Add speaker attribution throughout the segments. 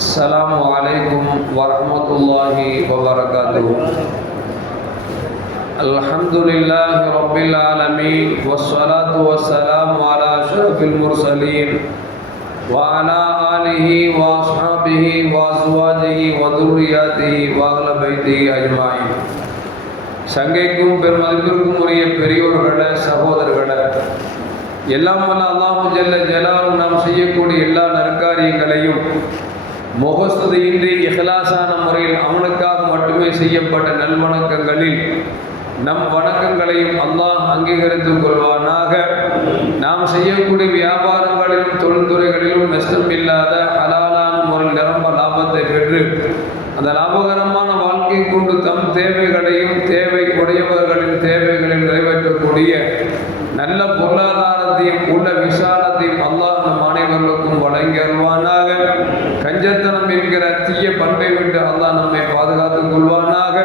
Speaker 1: السلام عليكم ورحمة الله وبركاته الحمد لله رب العالمين والصلاة والسلام على أشرف المرسلين وعلى آله وأصحابه وأزواجه وذرياته وأهل بيته أجمعين சங்கைக்கும் பெருமதிப்பிற்கும் உரிய பெரியோர்கள சகோதரர்கள எல்லாம் வல்ல அல்லாஹு ஜல்ல ஜலாலும் நாம் செய்யக்கூடிய எல்லா நற்காரியங்களையும் முகஸ்துதியின்றி இஹ்லாசான முறையில் அவனுக்காக மட்டுமே செய்யப்பட்ட நல்வணக்கங்களில் நம் வணக்கங்களையும் அல்லாஹ் அங்கீகரித்துக் கொள்வானாக. நாம் செய்யக்கூடிய வியாபாரங்களிலும் தொழில்துறைகளிலும் நஷ்டம் இல்லாத ஹலாலான முறையில் நிரம்ப லாபத்தை பெற்று அந்த லாபகரமான வாழ்க்கை கொண்டு தம் தேவைகளையும் தேவை உடையவர்களின் தேவைகளையும் நிறைவேற்றக்கூடிய நல்ல பொருளாதாரத்தையும் உள்ள விசாலத்தையும் அல்லாஹ் நம் அனைவர்களுக்கும் வழங்கி அருள்வானாக கஞ்சத்தனம் என்கிற தீய பண்பை விட்டு அல்லாஹ் நம்மை பாதுகாத்துக் கொள்வானாக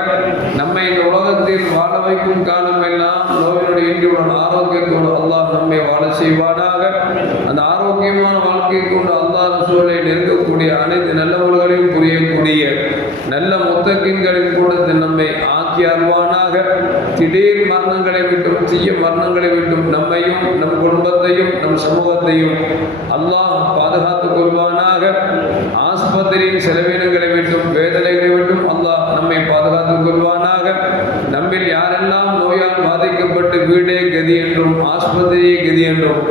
Speaker 1: நம்மை இந்த உலகில் வாழ வைக்கும் காலம் எல்லாம் நோயினுடைய இன்றியுடன் ஆரோக்கியத்தோடு அல்லாஹ் நம்மை வாழ செய்வானாக. அந்த ஆரோக்கியமான வாழ்க்கை கொண்டு அல்லாஹ் சூழலை நெருங்கக்கூடிய அனைத்து நல்லவர்களையும் புரியக்கூடிய நல்ல முத்தகின்களின் கூடத்தில் நம்மை ஆக்கி அருள்வானாக திடீர் மரணங்களை விட்டும் தீய மரணங்களை விட்டும் நம்மையும் நம் குடும்பத்தையும் நம் சமூகத்தையும் அல்லாஹ் பாதுகாத்துக் கொள்வானாக. ஆஸ்பத்திரியின் செலவினங்களை விட்டும் வேதனைகளை விட்டும் அல்லாஹ் நம்மை பாதுகாத்துக் கொள்வானாக நம்மில் யாரெல்லாம் நோயால் பாதிக்கப்பட்டு வீடே கதி என்றும் ஆஸ்பத்திரியே என்றும்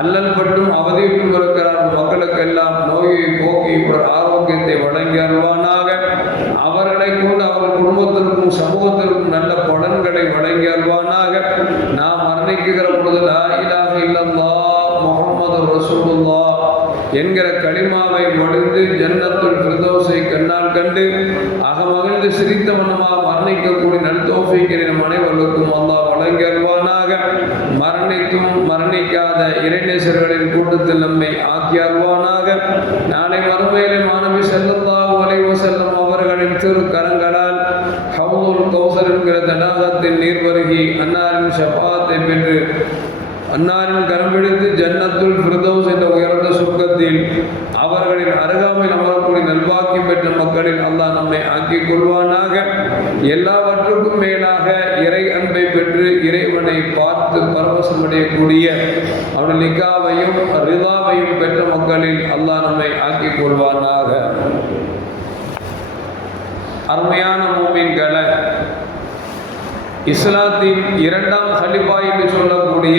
Speaker 1: அல்லல் பட்டும் அவதிவிட்டும் இருக்கிறார் மக்களுக்கெல்லாம் நோயை போக்கி ஒரு ஆரோக்கியத்தை வழங்கி அருள்வானாக. அவர்களை கொண்டு அவர்கள் குடும்பத்திற்கும் சமூகத்திற்கும் நல்ல பலன்களை வழங்கி அருள்வானாக. நாம் மரணிக்குகிற பொழுது லாயிலாக இல்லல்லா முகமது ரசூலுல்லா என்கிற களிமாவை மொழிந்து ஜன்னத்துள் பிரதோஷை கண்ணால் கண்டு அகமகிழ்ந்து சிரித்த மனமாக மரணிக்கக்கூடிய நல்தோஃபிக்கிற நம் அனைவர்களுக்கும் அல்லா வழங்கி அருள்வானாக மரணிக்கும் மரணிக்காத இறைநேசர்களின் கூட்டத்தில் நம்மை ஆக்கி நாளை மறுமையிலே மாணவி செல்லந்தா அலைஹி செல்லும் அவர்களின் திருக்கரங்களால் ஹவுல் கௌசர் என்கிற தடாகத்தின் நீர் வருகி அன்னாரின் ஷபாத்தை பெற்று அன்னாரின் கரம் பிடித்து ஜன்னத்துல் ஃபிர்தௌஸ் என்ற உயர்ந்த சுக்கத்தில் அவர்களின் அருகாமையில் அமரக்கூடிய நல்வாக்கியம் பெற்ற மக்களில் அல்லாஹ் நம்மை ஆக்கிக் கொள்வானாக. எல்லாவற்றுக்கும் மேலாக இறை அன்பை பெற்று இறைவனை பார்த்து பரவசமடையக்கூடிய அவனுடைய நிகாவையும் ரிதாவையும் பெற்ற மக்களில் அல்லாஹ் நம்மை ஆக்கிக் கொள்வானாக. அருமையான மூமின்களை இஸ்லாத்தின் இரண்டாம் ஹலிஃபா என்று சொல்லக்கூடிய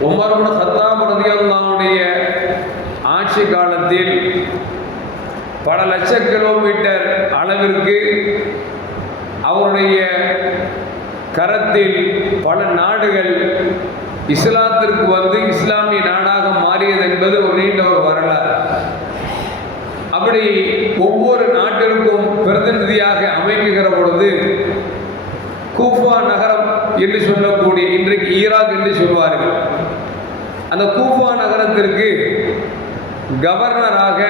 Speaker 1: உமர்புன் ஹத்தாப் ரதியல்லாவுடைய ஆட்சி காலத்தில் பல லட்ச கிலோமீட்டர் அளவிற்கு அவருடைய கரத்தில் பல நாடுகள் இஸ்லாத்திற்கு வந்து இஸ்லாமிய நாடாக மாறியது என்பது ஒரு நீண்ட ஒரு வரலாறு. அப்படி ஒவ்வொரு நாட்டிற்கும் பிரதிநிதியாக அமைக்குகிற பொழுது கூஃபா நகரம் என்று சொல்லக்கூடிய இன்றைக்கு ஈராக் என்று சொல்வார்கள் அந்த கூஃபா நகரத்திற்கு கவர்னராக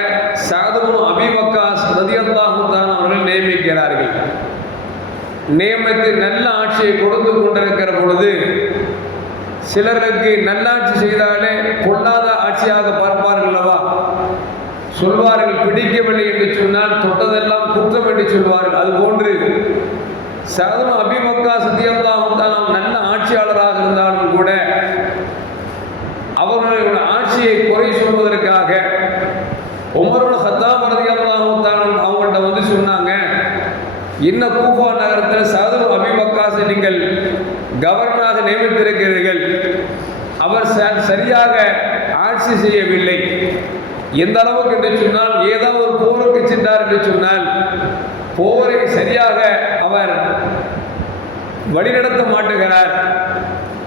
Speaker 1: சாதுமனு அபிபக்காஸ் ரதியல்லாஹுத்தான் அவர்கள் நியமிக்கிறார்கள். நியமித்து நல்ல ஆட்சியை கொடுத்து கொண்டிருக்கிற பொழுது சிலருக்கு நல்லாட்சி செய்தாலே பொல்லாத ஆட்சியாக பார்ப்பார்கள் அல்லவா? சொல்வார்கள் பிடிக்கவில்லை என்று சொன்னால் தொட்டதெல்லாம் குற்றம் என்று சொல்வார்கள். அது போன்று சகதம் அபிமக்கா சத்தியல்லாவும் தான் நல்ல ஆட்சியாளராக இருந்தாலும் கூட அவர்களுடைய ஆட்சியை குறை சொல்வதற்காக உமரோட சத்தா ரதியல்லாவும் தான் அவங்கள்ட்ட வந்து சொன்னாங்க இன்ன கூஃபா நகரத்தில் சகதம் அபிமக்காசை நீங்கள் கவர்னராக நியமித்திருக்கிறீர்கள். அவர் ச- சரியாக ஆட்சி செய்யவில்லை. எந்த அளவுக்கு என்று சொன்னால் ஏதோ ஒரு போருக்கு சென்றார் என்று சொன்னால் போரை சரியாக அவர் வழிநடத்த மாட்டுகிறார்.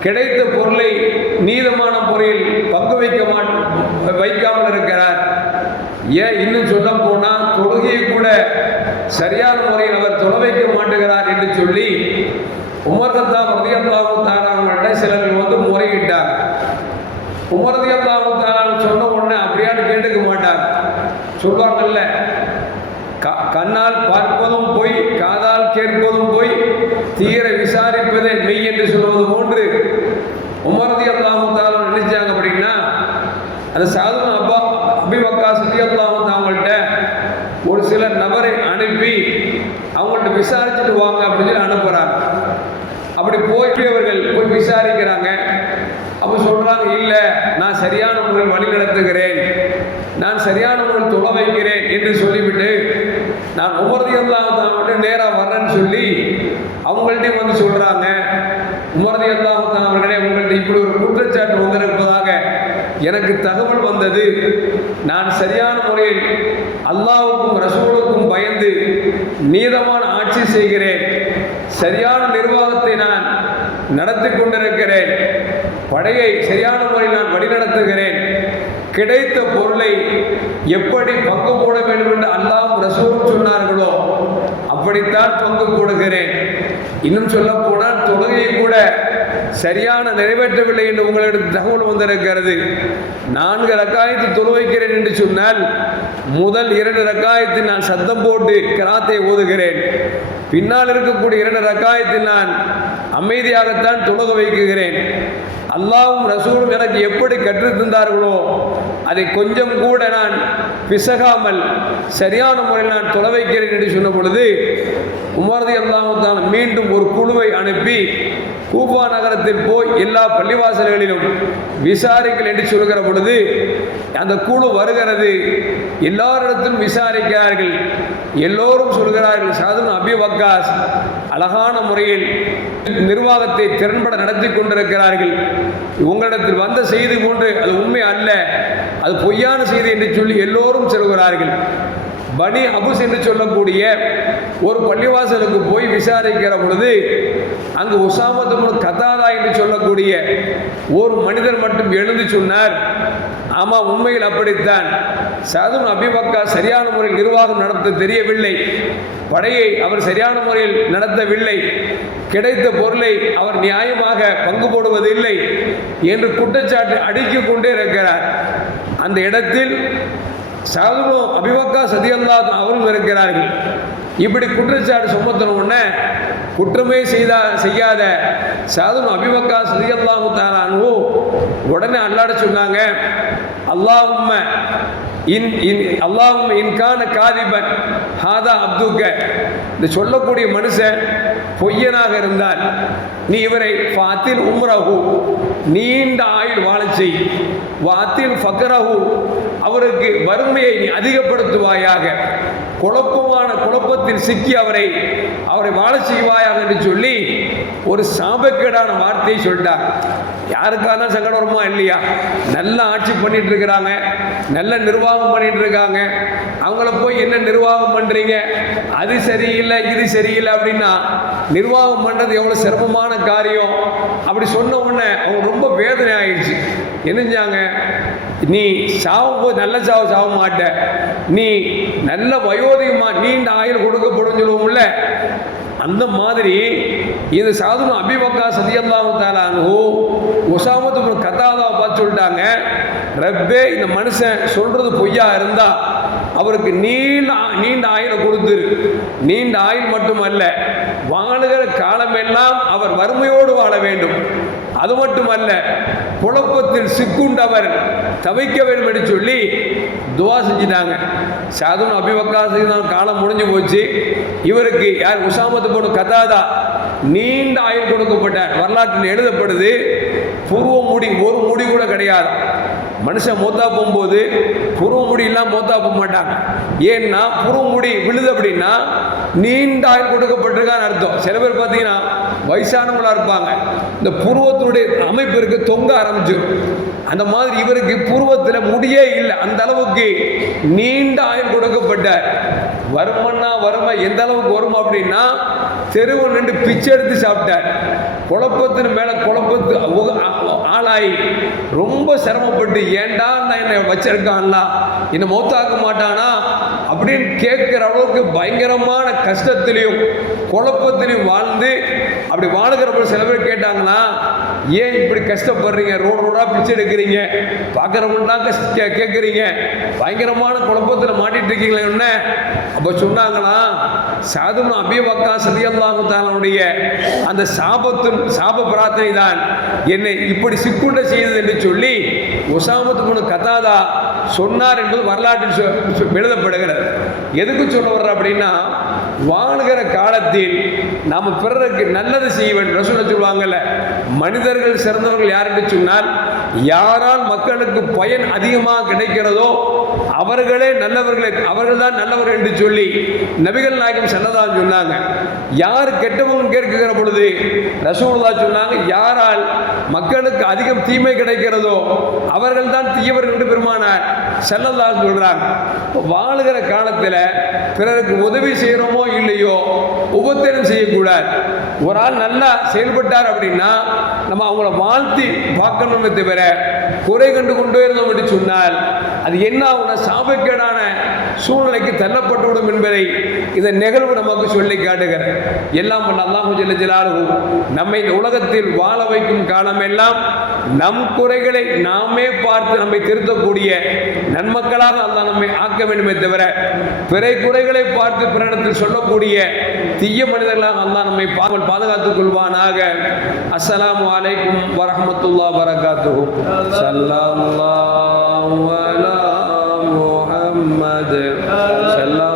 Speaker 1: கிடைத்த பொருளை நீதமான முறையில் பங்கு வைக்க மாட் வைக்காமல் இருக்கிறார். ஏன் இன்னும் சொல்ல போனால் தொழுகையை கூட சரியான முறையில் அவர் தொலை வைக்க மாட்டுகிறார் என்று சொல்லி உமர்தத்தா மதியத்தாவு தாராங்கள்ட்ட சிலர்கள் வந்து முறையிட்டார். உமரதியல்லாஹு தாலான்னு சொன்ன உடனே அப்படியான்னு கேட்டுக்க மாட்டார். சொல்லுவாங்கல்ல க- கண்ணால் பார்ப்பதும் போய் காதால் கேட்பதும் போய் தீர விசாரிப்பதே மெய் என்று சொல்வது போன்று உமரதி அல்லாஹு நினைச்சாங்க அப்படின்னா அந்த சாது அல்லாஹு அவங்கள்ட்ட போய் விசாரிச்சுட்டு வாங்க அப்படின்னு சொல்லி அனுப்புகிறாங்க அப்படி போயிட்டவர்கள் போய் விசாரிக்கிறாங்க. அப்போ சொல்கிறாங்க இல்லை நான் சரியான முறையில் வழி நடத்துகிறேன். நான் சரியான முறையில் தொலை வைக்கிறேன் என்று சொல்லிவிட்டு நான் உமர்தி அல்லாஹ் நேராக வர்றேன்னு சொல்லி அவங்கள்ட்டையும் வந்து சொல்கிறாங்க உமர்தி அல்லாஹ் அவர்களே உங்கள்கிட்ட இப்படி ஒரு குற்றச்சாட்டு வந்திருப்பதாக எனக்கு தகவல் வந்தது. நான் சரியான முறையில் அல்லாவுக்கும் ரசூலுக்கும் பயந்து நீதமான ஆட்சி செய்கிறேன். சரியான நிர்வாகத்தை நான் நடத்தி கொண்டிருக்கிறேன். படையை சரியான முறையில் நான் வழிநடத்துகிறேன். கிடைத்த பொருளை எப்படி பங்கு போட வேண்டும் என்று அல்லாம் ரசூலும் சொன்னார்களோ அப்படித்தான் பங்கு போடுகிறேன். இன்னும் சொல்ல போனால் தொழுகையை கூட சரியான நிறைவேற்றவில்லை என்று உங்களிடம் தகவல் வந்திருக்கிறது. நான்கு ரக்காயத்தை தொழுவைக்கிறேன் என்று சொன்னால் முதல் இரண்டு ரக்காயத்தில் நான் சத்தம் போட்டு கிராத்தை ஓதுகிறேன். பின்னால் இருக்கக்கூடிய இரண்டு ரக்காயத்தில் நான் அமைதியாகத்தான் துலக வைக்குகிறேன். அல்லாவும் ரசூலும் எனக்கு எப்படி கற்றுத் தந்தார்களோ அதை கொஞ்சம் கூட நான் பிசகாமல் சரியான முறையில் நான் தொலை வைக்கிறேன் என்று சொன்ன பொழுது உமரதி அல்லாவும் தான் மீண்டும் ஒரு குழுவை அனுப்பி கூபா நகரத்தில் போய் எல்லா பள்ளிவாசல்களிலும் விசாரிக்கல் என்று சொல்கிற பொழுது அந்த குழு வருகிறது. எல்லாரிடத்திலும் விசாரிக்கிறார்கள். எல்லோரும் சொல்கிறார்கள் சாதுன் அபி வக்காஸ் அழகான முறையில் நிர்வாகத்தை திறன்பட நடத்தி கொண்டிருக்கிறார்கள். உங்களிடத்தில் வந்த செய்தி போன்று அது உண்மை அல்ல. அது பொய்யான செய்தி என்று சொல்லி எல்லோரும் செல்கிறார்கள். பனி அபுஸ் என்று சொல்லக்கூடிய ஒரு பள்ளிவாசலுக்கு போய் விசாரிக்கிற பொழுது அங்கு உசாமத்து கதாதா என்று சொல்லக்கூடிய ஒரு மனிதர் மட்டும் எழுந்து சொன்னார் ஆமாம் உண்மையில் அப்படித்தான். சதும் அபிபக்கா சரியான முறையில் நிர்வாகம் நடத்த தெரியவில்லை. படையை அவர் சரியான முறையில் நடத்தவில்லை. கிடைத்த பொருளை அவர் நியாயமாக பங்கு போடுவதில்லை என்று குற்றச்சாட்டு அடுக்கிக் கொண்டே இருக்கிறார். அந்த இடத்தில் சாதுனோ அபிவக்கா சதியல்லா அவரும் இருக்கிறார்கள். இப்படி குற்றச்சாட்டு சுமத்தின உடனே குற்றமே செய்தா செய்யாத சாதுனோ அபிவக்கா சதியல்லாஹு தாலானு உடனே அல்லாட சொன்னாங்க அல்லாஹும்ம இன் இன் அல்லாஹும் இன்கான காதிபன் ஹாதா அப்துக்க. இந்த சொல்லக்கூடிய மனுஷன் பொய்யனாக இருந்தால் நீ இவரை ஃபாத்தில் உம்ரஹு நீண்ட ஆயுள் வாழச் செய். வாத்தில் ஃபக்கரஹு அவருக்கு வறுமையை நீ அதிகப்படுத்துவாயாக. குழப்பமான குழப்பத்தில் சிக்கி அவரை அவரை வாழ செய்வாயாக என்று சொல்லி ஒரு சாபக்கேடான வார்த்தையை சொல்லிட்டார். யாருக்கான சங்கடம் வருமா இல்லையா? நல்ல ஆட்சி பண்ணிட்டு இருக்கிறாங்க நல்ல நிர்வாகம் பண்ணிட்டு இருக்காங்க அவங்கள போய் என்ன நிர்வாகம் பண்றீங்க? அது சரியில்லை இது சரியில்லை அப்படின்னா நிர்வாகம் பண்றது எவ்வளவு சிரமமான காரியம்? அப்படி சொன்ன உடனே அவங்க ரொம்ப வேதனை ஆயிடுச்சு. என்னஞ்சாங்க நீ சாவும் போது நல்ல சாவு சாவ மாட்ட. நீ நல்ல வயோதிகமா நீண்ட ஆயுள் கொடுக்கப்படும் சொல்லுவோம்ல. அந்த மாதிரி இந்த சாதுன அபிபக்கா சதியல்லாம தாலானு ஒசாமத்து கத்தாதாவை பார்த்து சொல்லிட்டாங்க ரப்பே இந்த மனுஷன் சொல்றது பொய்யா இருந்தா அவருக்கு நீண்ட நீண்ட ஆயுளை கொடுத்துரு. நீண்ட ஆயுள் மட்டுமல்ல வாழுகிற காலமெல்லாம் அவர் வறுமையோடு வாழ வேண்டும். அது மட்டுமல்ல குழப்பத்தில் சிக்குண்டவர் தவிக்க வேண்டும் என்று சொல்லி துவா செஞ்சிட்டாங்க. சாதுன் அபிவக்காசி தான் காலம் முடிஞ்சு போச்சு. இவருக்கு யார் உசாமத்து போன கதாதா நீண்ட ஆயுள் கொடுக்கப்பட்ட வரலாற்றில் எழுதப்படுது. பூர்வ முடி ஒரு முடி கூட கிடையாது. மனுஷன் மூத்தா போகும்போது புருவ முடி இல்லாமல் மூத்தா போக மாட்டாங்க ஏன்னா புருவ முடி விழுது அப்படின்னா நீண்ட ஆயுள் கொடுக்கப்பட்டிருக்கான்னு அர்த்தம். சில பேர் பார்த்தீங்கன்னா வயசானவங்களாக இருப்பாங்க. இந்த புருவத்தினுடைய அமைப்பு இருக்கு தொங்க ஆரம்பிச்சு. அந்த மாதிரி இவருக்கு புருவத்தில் முடியே இல்லை. அந்த அளவுக்கு நீண்ட ஆயுள் கொடுக்கப்பட்ட வருமன்னா வறுமை எந்த அளவுக்கு வரும் அப்படின்னா தெருவில் நின்று பிச்சை எடுத்து சாப்பிட்டார் குழப்பத்தின் மேலே குழப்பத்து ஆளாய் ஆளாகி ரொம்ப சிரமப்பட்டு ஏன்டா நான் என்னை வச்சிருக்கான்ல என்னை மௌத்தாக்க மாட்டானா? அப்படின்னு கேட்குற அளவுக்கு பயங்கரமான கஷ்டத்திலையும் குழப்பத்திலையும் வாழ்ந்து அப்படி வாழுகிறப்ப சில பேர் கேட்டாங்கன்னா ஏன் இப்படி கஷ்டப்படுறீங்க? ரோடு ரோடாக பிச்சை எடுக்கிறீங்க. பார்க்குறவங்களாம் கஷ்ட கேட்குறீங்க பயங்கரமான குழப்பத்தில் மாட்டிட்டு இருக்கீங்களே என்ன? அப்போ சொன்னாங்களா சாதும் அபிவக்கா சதியல்லாஹு தாலனுடைய அந்த சாபத்தும் சாப பிரார்த்தனை தான். என்னை இப்படி சிக்குண்ட செய்தது என்று சொல்லி ஒசாமத்து முனு கதாதா சொன்னார் என்பது வரலாற்றில் சொ- எழுதப்படுகிறது. எதுக்கு சொல்ல வர்ற அப்படின்னா வாழுகிற காலத்தில் நாம் பிறருக்கு நல்லது செய்ய வேண்டும் ரசூலை சொல்லுவாங்கல்ல மனிதர்கள் சிறந்தவர்கள் யார் என்று சொன்னால் யாரால் மக்களுக்கு பயன் அதிகமாக கிடைக்கிறதோ அவர்களே நல்லவர்களே அவர்கள் தான் நல்லவர்கள் என்று சொல்லி நபிகள் நாயகம் செல்லதான் சொன்னாங்க. யார் கெட்டவங்க கேட்கிற பொழுது ரசூலுல்லா சொன்னாங்க யாரால் மக்களுக்கு அதிகம் தீமை கிடைக்கிறதோ அவர்கள் தான் தீயவர்கள் என்று பெருமானார். செல்லல்லா சொல்கிறாங்க வாழுகிற காலத்தில் பிறருக்கு உதவி செய்கிறோமோ இல்லையோ உபத்திரம் செய்யக்கூடாது. ஒரு ஆள் நல்லா செயல்பட்டார் அப்படின்னா நம்ம அவங்கள வாழ்த்தி பார்க்கணுமே தவிர குறை கண்டு கொண்டு இருந்தோம் என்று சொன்னால் அது என்ன ஆகும்னா சாபக்கேடான சூழ்நிலைக்கு தள்ளப்பட்டுவிடும் என்பதை இந்த நிகழ்வு நமக்கு சொல்லி காட்டுகிறேன் எல்லாம் பண்ண அல்லாஹு ஜல்ல நம்மை இந்த உலகத்தில் வாழ வைக்கும் காலமெல்லாம் நம் குறைகளை நாமே பார்த்து நம்மை திருத்தக்கூடிய நன்மக்களாக அல்லாஹ் நம்மை ஆக்க வேண்டுமே தவிர பிறை குறைகளை பார்த்து பிறரிடத்தில் சொல்லக்கூடிய தீய மனிதர்களாக அல்லாஹ் நம்மை பா- பாதுகாத்துக் கொள்வானாக. அஸ்ஸலாமு அலைக்கும் வரஹ்மத்துல்லாஹி வரகாத்துஹு ஸல்லல்லாஹு محمد صلى